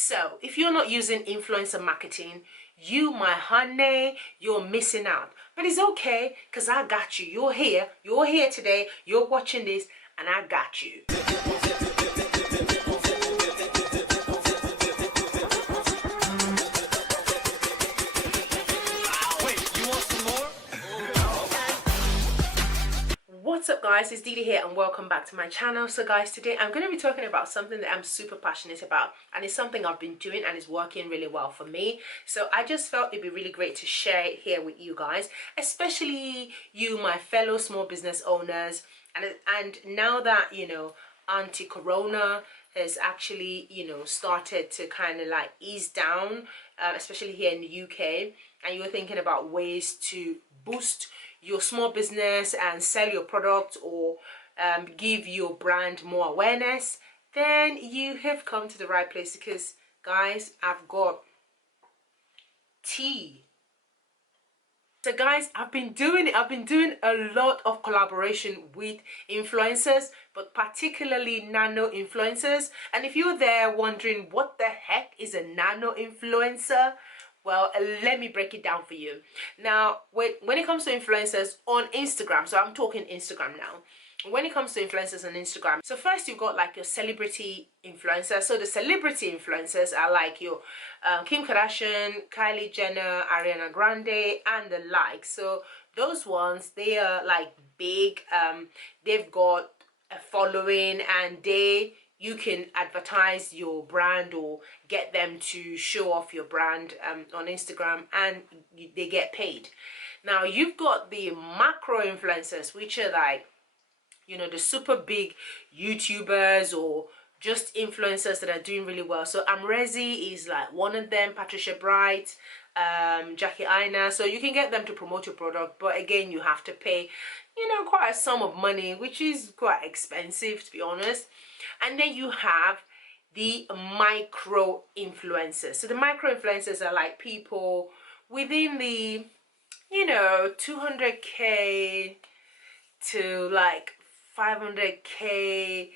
So if you're not using influencer marketing, you, my honey, you're missing out. But it's okay, because I got you. You're here today, you're watching this, and I got you. What's up guys, it's Didi here and welcome back to my channel. So guys, today I'm going to be talking about something that I'm super passionate about, and it's something I've been doing and it's working really well for me. So I just felt it'd be really great to share it here with you guys, especially you, my fellow small business owners. And now that, you know, anti-corona has actually, you know, started to kind of like ease down, especially here in the UK, and you're thinking about ways to boost your small business and sell your product, or give your brand more awareness, then you have come to the right place, because guys, I've got tea. So guys, I've been doing a lot of collaboration with influencers, but particularly nano influencers. And if you're there wondering what the heck is a nano influencer, well, let me break it down for you. Now, when it comes to influencers on Instagram, so I'm talking Instagram now. When it comes to influencers on Instagram, so first you've got like your celebrity influencers. So the celebrity influencers are like your Kim Kardashian, Kylie Jenner, Ariana Grande, and the like. So those ones, they are like big. They've got a following, and you can advertise your brand or get them to show off your brand on Instagram, and they get paid. Now you've got the macro influencers, which are like, you know, the super big YouTubers or just influencers that are doing really well. So Amrezi is like one of them, Patricia Bright, Jackie Aina. So you can get them to promote your product, but again, you have to pay, you know, quite a sum of money, which is quite expensive, to be honest. And then you have the micro influencers. So the micro influencers are like people within the, you know, 200k to like 500k,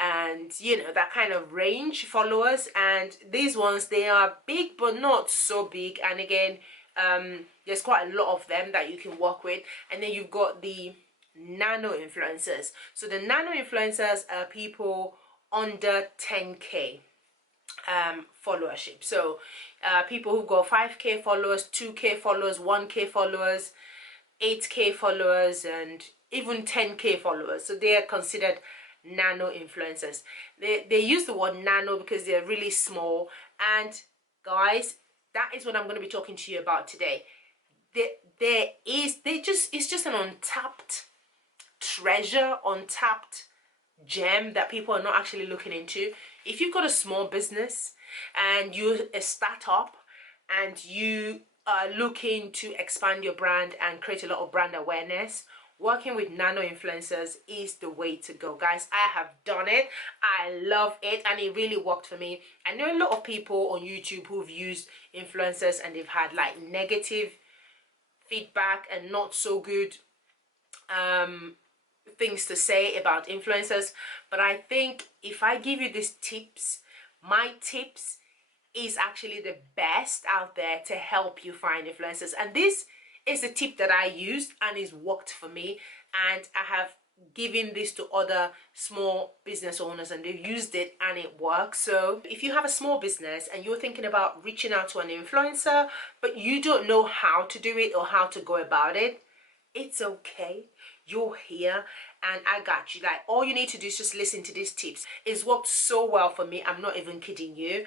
and you know, that kind of range followers. And these ones, they are big but not so big, and again, there's quite a lot of them that you can work with. And then you've got the nano influencers. So the nano influencers are people under 10k followership. So people who've got 5k followers, 2k followers, 1k followers, 8k followers, and even 10k followers. So they are considered nano influencers. They use the word nano because they're really small. And guys, that is what I'm going to be talking to you about today. It's just an untapped treasure, untapped gem that people are not actually looking into. If you've got a small business and you're a startup and you are looking to expand your brand and create a lot of brand awareness, working with nano influencers is the way to go, guys. I have done it, I love it, and it really worked for me. I know a lot of people on YouTube who've used influencers and they've had like negative feedback and not so good things to say about influencers. But I think if I give you these tips, my tips is actually the best out there to help you find influencers. And this is the tip that I used and it's worked for me, and I have given this to other small business owners and they've used it and it works. So if you have a small business and you're thinking about reaching out to an influencer but you don't know how to do it or how to go about it, it's okay. You're here and I got you. Like, all you need to do is just listen to these tips. It's worked so well for me, I'm not even kidding you,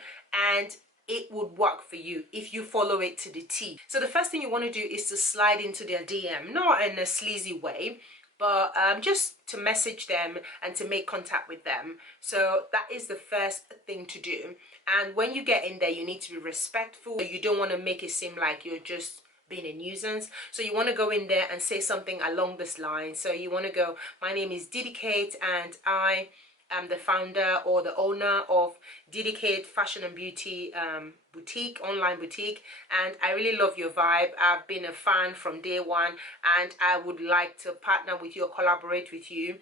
and it would work for you if you follow it to the T. So the first thing you want to do is to slide into their DM, not in a sleazy way, but just to message them and to make contact with them. So that is the first thing to do. And when you get in there, you need to be respectful. You don't want to make it seem like you're just being a nuisance. So you want to go in there and say something along this line. So you want to go, my name is Didi Kate and I am the founder or the owner of Didi Kate Fashion and Beauty boutique, online boutique, and I really love your vibe. I've been a fan from day one and I would like to partner with you or collaborate with you.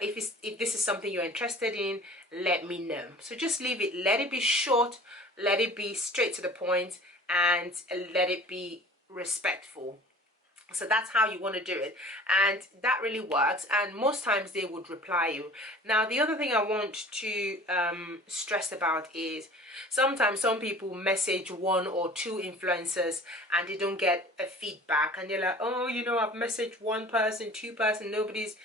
If this is something you're interested in, let me know. So just leave it, let it be short let it be straight to the point, and let it be respectful. So that's how you want to do it, and that really works, and most times they would reply you. Now the other thing I want to stress about is sometimes some people message one or two influencers and they don't get a feedback, and they're like, oh, you know, I've messaged one person, two person, nobody's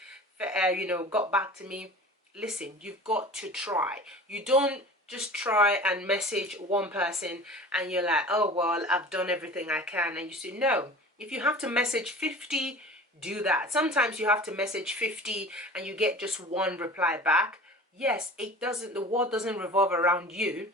you know, got back to me. Listen, you've got to try. You don't just try and message one person and you're like, oh well, I've done everything I can, and you say no. If you have to message 50, do that. Sometimes you have to message 50 and you get just one reply back. Yes, it doesn't, the world doesn't revolve around you.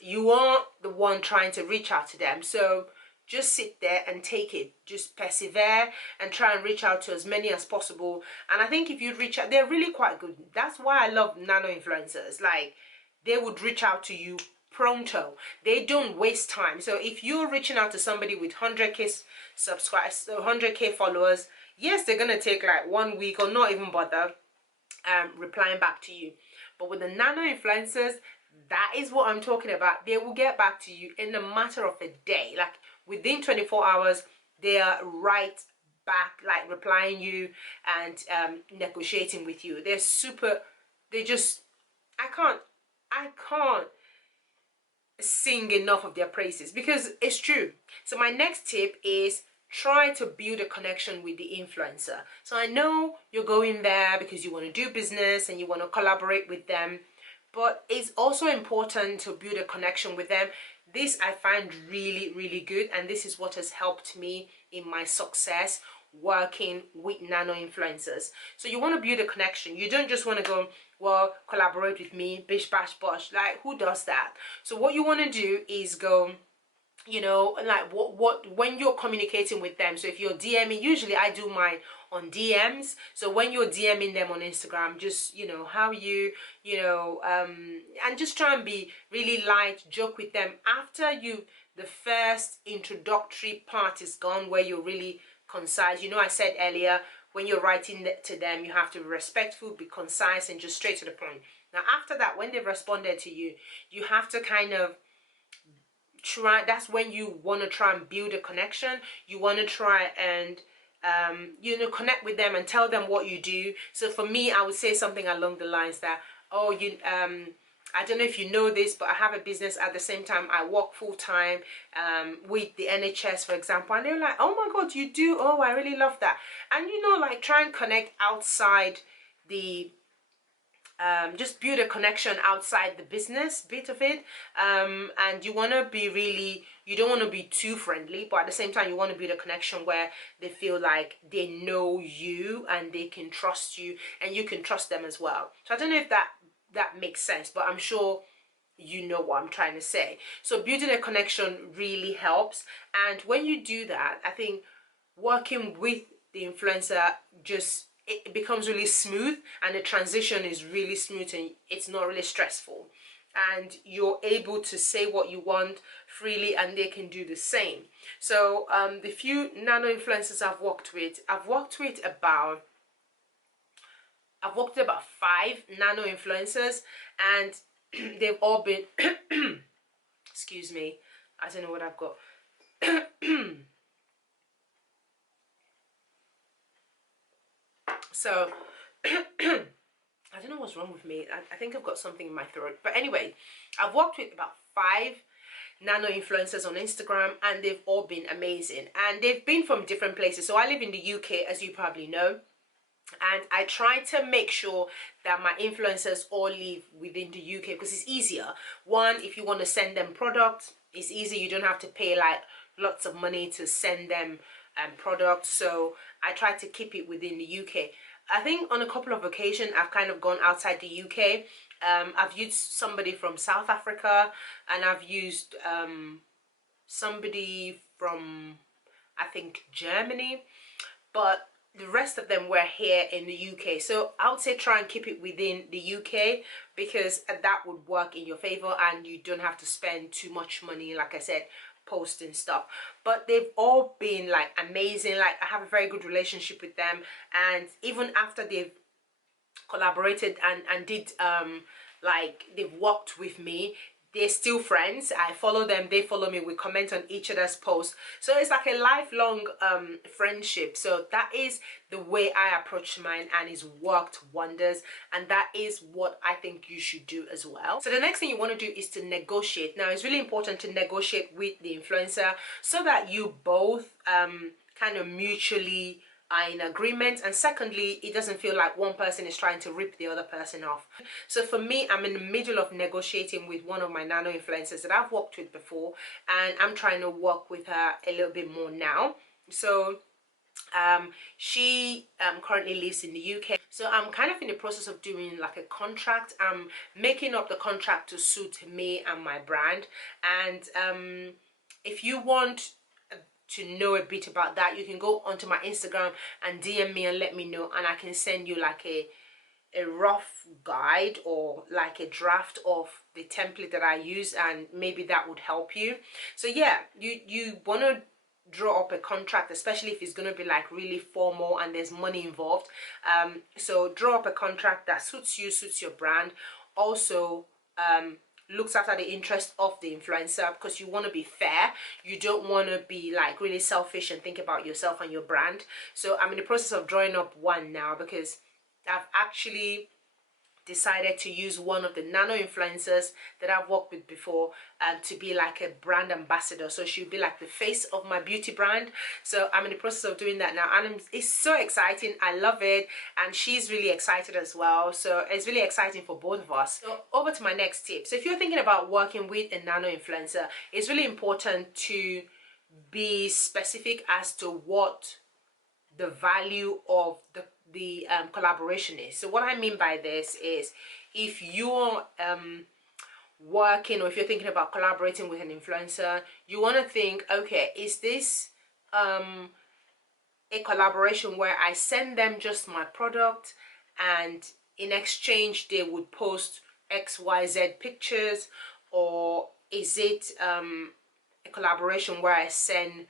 You are the one trying to reach out to them. So just sit there and take it. Just persevere and try and reach out to as many as possible. And I think if you reach out, they're really quite good. That's why I love nano influencers. Like, they would reach out to you pronto. They don't waste time. So if you're reaching out to somebody with 100k subscribers, 100k followers, yes, they're gonna take like 1 week or not even bother replying back to you. But with the nano influencers, that is what I'm talking about. They will get back to you in a matter of a day. Like within 24 hours, they are right back, like replying you and negotiating with you. They're super, they just, I can't sing enough of their praises, because it's true. So my next tip is try to build a connection with the influencer. So I know you're going there because you want to do business and you want to collaborate with them, but it's also important to build a connection with them. This I find really, really good, and this is what has helped me in my success working with nano influencers. So you want to build a connection. You don't just want to go, well, collaborate with me, bish bash bosh. Like, who does that? So what you want to do is go, you know, like what when you're communicating with them. So if you're DMing, usually I do mine on DMs. So when you're DMing them on Instagram, just, you know, how you know, and just try and be really light, joke with them. After the first introductory part is gone, where you're really concise. You know, I said earlier, when you're writing to them, you have to be respectful, be concise, and just straight to the point. Now after that, when they've responded to you, you have to kind of try, that's when you want to try and build a connection. You want to try and you know, connect with them and tell them what you do. So for me, I would say something along the lines that, oh, you I don't know if you know this, but I have a business at the same time. I work full-time with the NHS, for example, and they're like, oh my god, you do? Oh, I really love that. And you know, like, try and connect outside the just build a connection outside the business bit of it. And you want to be really, you don't want to be too friendly, but at the same time you want to build a connection where they feel like they know you and they can trust you and you can trust them as well. So I don't know if that makes sense, but I'm sure you know what I'm trying to say. So building a connection really helps, and when you do that, I think working with the influencer, just it becomes really smooth, and the transition is really smooth, and it's not really stressful, and you're able to say what you want freely and they can do the same. So the few nano influencers I've worked with about 5 nano influencers, and they've all been excuse me, I don't know what I've got. So I don't know what's wrong with me. I think I've got something in my throat. But anyway, I've worked with about 5 nano influencers on Instagram, and they've all been amazing, and they've been from different places. So I live in the UK, as you probably know, and I try to make sure that my influencers all live within the UK because it's easier. One, if you want to send them products, it's easy. You don't have to pay like lots of money to send them products. So I try to keep it within the UK. I think on a couple of occasions I've kind of gone outside the UK. I've used somebody from South Africa, and I've used somebody from, I think, Germany, but the rest of them were here in the UK. So I would say try and keep it within the UK, because that would work in your favor and you don't have to spend too much money, like I said, posting stuff. But they've all been like amazing. Like, I have a very good relationship with them, and even after they've collaborated and did like they've worked with me, they're still friends. I follow them, they follow me, we comment on each other's posts. So it's like a lifelong friendship. So that is the way I approach mine, and it's worked wonders, and that is what I think you should do as well. So the next thing you want to do is to negotiate. Now it's really important to negotiate with the influencer so that you both kind of mutually are in agreement, and secondly, it doesn't feel like one person is trying to rip the other person off. So for me, I'm in the middle of negotiating with one of my nano influencers that I've worked with before, and I'm trying to work with her a little bit more now. So she currently lives in the UK, so I'm kind of in the process of doing like a contract. I'm making up the contract to suit me and my brand. And if you want to know a bit about that, you can go onto my Instagram and DM me and let me know, and I can send you like a rough guide or like a draft of the template that I use, and maybe that would help you. So yeah, you want to draw up a contract, especially if it's going to be like really formal and there's money involved. So draw up a contract that suits you, suits your brand, also looks after the interest of the influencer, because you want to be fair. You don't want to be like really selfish and think about yourself and your brand. So I'm in the process of drawing up one now, because I've actually decided to use one of the nano influencers that I've worked with before to be like a brand ambassador. So she'll be like the face of my beauty brand. So I'm in the process of doing that now, and it's so exciting. I love it, and she's really excited as well. So it's really exciting for both of us. So over to my next tip. So if you're thinking about working with a nano influencer, it's really important to be specific as to what the value of the collaboration is. So what I mean by this is, if you're working, or if you're thinking about collaborating with an influencer, you want to think, okay, is this a collaboration where I send them just my product, and in exchange they would post XYZ pictures, or is it a collaboration where I send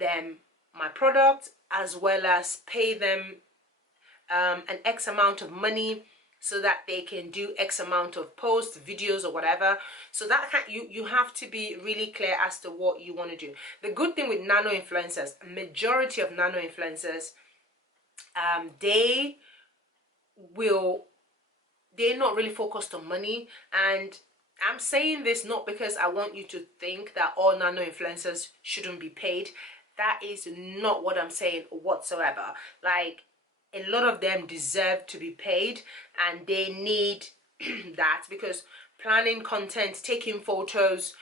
them my product as well as pay them an X amount of money so that they can do X amount of posts, videos, or whatever. So that you have to be really clear as to what you want to do. The good thing with nano influencers, majority of nano influencers, they're not really focused on money. And I'm saying this not because I want you to think that all nano influencers shouldn't be paid. That is not what I'm saying whatsoever. Like, a lot of them deserve to be paid, and they need that, because planning content, taking photos,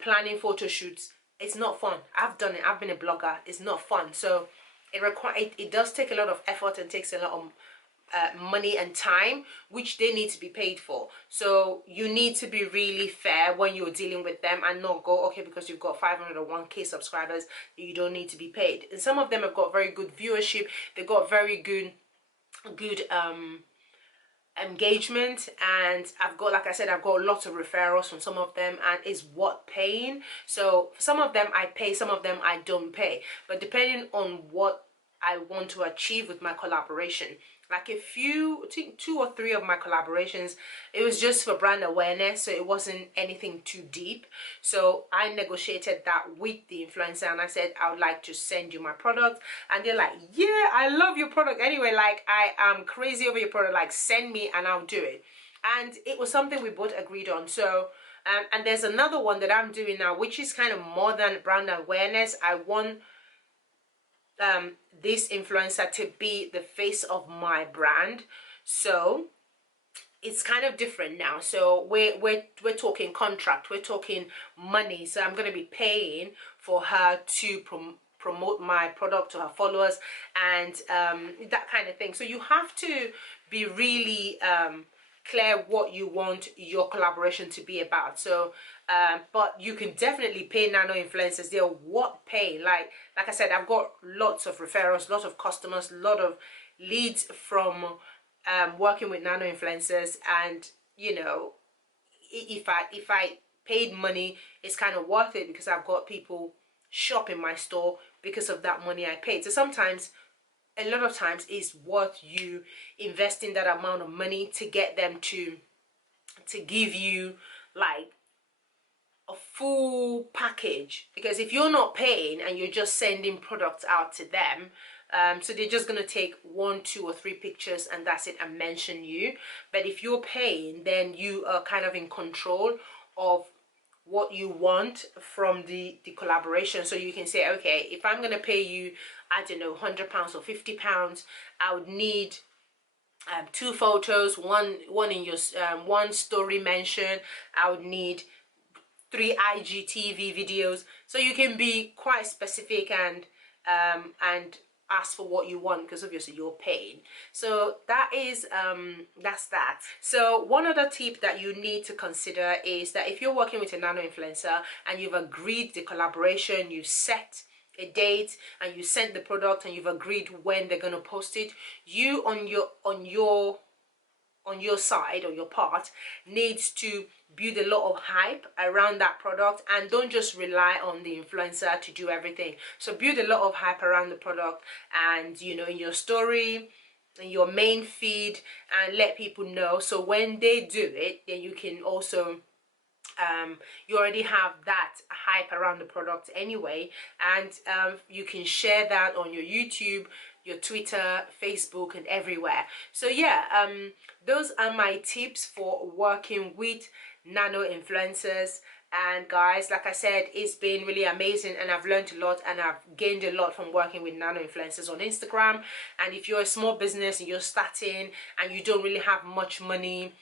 planning photo shoots, it's not fun. I've done it. I've been a blogger. It's not fun. So it does take a lot of effort and takes a lot of money and time, which they need to be paid for. So you need to be really fair when you're dealing with them, and not go, okay, because you've got 501k subscribers, you don't need to be paid. And some of them have got very good viewership, they've got very good engagement, and I've got, like I said, I've got lots of referrals from some of them, and it's worth paying. So some of them I pay, some of them I don't pay, but depending on what I want to achieve with my collaboration. Like I think 2 or 3 of my collaborations, it was just for brand awareness, so it wasn't anything too deep. So I negotiated that with the influencer, and I said, I would like to send you my product, and they're like, yeah, I love your product anyway, like I am crazy over your product, like send me and I'll do it. And it was something we both agreed on. So and there's another one that I'm doing now, which is kind of more than brand awareness. I want this influencer to be the face of my brand, so it's kind of different now. So we're talking contract, we're talking money. So I'm going to be paying for her to promote my product to her followers, and that kind of thing. So you have to be really clear what you want your collaboration to be about. So but you can definitely pay nano influencers. They're worth paying. Like I said, I've got lots of referrals, lots of customers, a lot of leads from working with nano influencers. And you know, if I paid money, it's kind of worth it, because I've got people shop in my store because of that money I paid. So sometimes, a lot of times, it's worth you investing that amount of money to get them to give you like full package, because if you're not paying and you're just sending products out to them, so they're just going to take 1, 2 or 3 pictures and that's it, and mention you. But if you're paying, then you are kind of in control of what you want from the collaboration. So you can say, okay, if I'm going to pay you, I don't know, £100 or £50, I would need 2 photos, one in your one story mention. I would need 3 IGTV videos. So you can be quite specific and ask for what you want, because obviously you're paying. So that is that's that. So one other tip that you need to consider is that if you're working with a nano influencer and you've agreed the collaboration, you've set a date and you sent the product and you've agreed when they're going to post it, you on your side or your part needs to build a lot of hype around that product, and don't just rely on the influencer to do everything. So build a lot of hype around the product, and you know, in your story, in your main feed, and let people know. So when they do it, then you can also you already have that hype around the product anyway, and you can share that on your YouTube, your Twitter, Facebook, and everywhere. So yeah, those are my tips for working with nano influencers. And guys, like I said, it's been really amazing, and I've learned a lot and I've gained a lot from working with nano influencers on Instagram. And if you're a small business and you're starting and you don't really have much money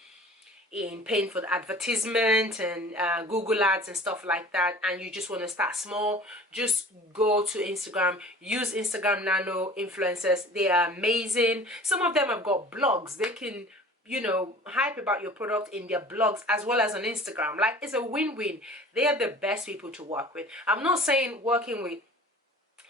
in paying for the advertisement and Google ads and stuff like that, and you just want to start small, just go to Instagram, use Instagram nano influencers. They are amazing. Some of them have got blogs. They can, you know, hype about your product in their blogs as well as on Instagram. Like, it's a win-win. They are the best people to work with. I'm not saying working with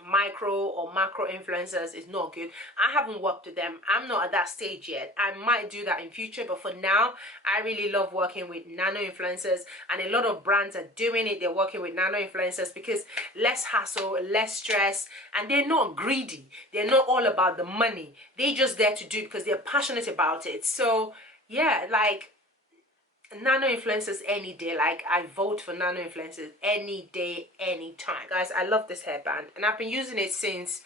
micro or macro influencers is not good. I haven't worked with them. I'm not at that stage yet. I might do that in future, but for now, I really love working with nano influencers, and a lot of brands are doing it. They're working with nano influencers because less hassle, less stress, and they're not greedy. They're not all about the money. They're just there to do it because they're passionate about it. So yeah, like, nano influencers any day. Like, I vote for nano influencers any day, anytime. Guys, I love this hairband, and I've been using it since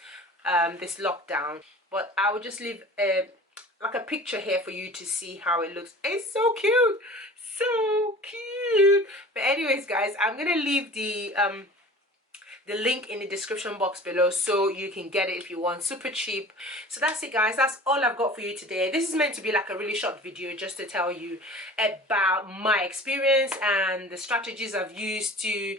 this lockdown, but I will just leave like a picture here for you to see how it looks. It's so cute, so cute. But anyways guys, I'm gonna leave the link in the description box below so you can get it if you want. Super cheap. So that's it guys, that's all I've got for you today. This is meant to be like a really short video just to tell you about my experience and the strategies I've used to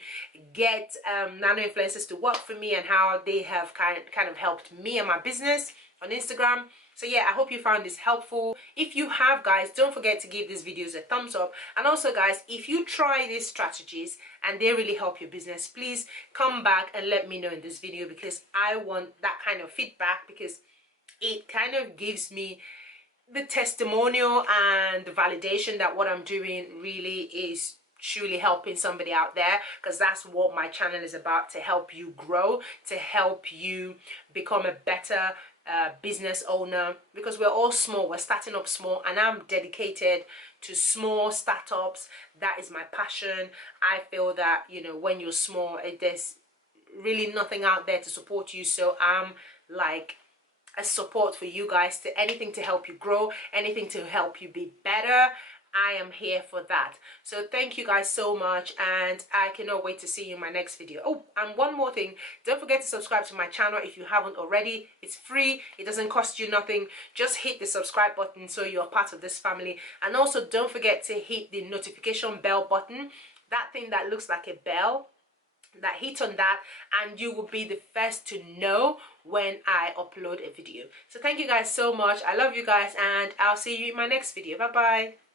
get nano influencers to work for me, and how they have kind of helped me and my business on Instagram. So yeah, I hope you found this helpful. If you have guys, don't forget to give these videos a thumbs up. And also guys, if you try these strategies and they really help your business, please come back and let me know in this video, because I want that kind of feedback, because it kind of gives me the testimonial and the validation that what I'm doing really is truly helping somebody out there, because that's what my channel is about, to help you grow, to help you become a better business owner, because we're all small, we're starting up small, and I'm dedicated to small startups. That is my passion. I feel that, you know, when you're small, there's really nothing out there to support you, so I'm like a support for you guys, to anything to help you grow, anything to help you be better. I am here for that. So thank you guys so much, and I cannot wait to see you in my next video. Oh, and one more thing, don't forget to subscribe to my channel if you haven't already. It's free, it doesn't cost you nothing. Just hit the subscribe button so you're part of this family. And also don't forget to hit the notification bell button, that thing that looks like a bell. That hit on that, and you will be the first to know when I upload a video. So thank you guys so much. I love you guys, and I'll see you in my next video. Bye bye.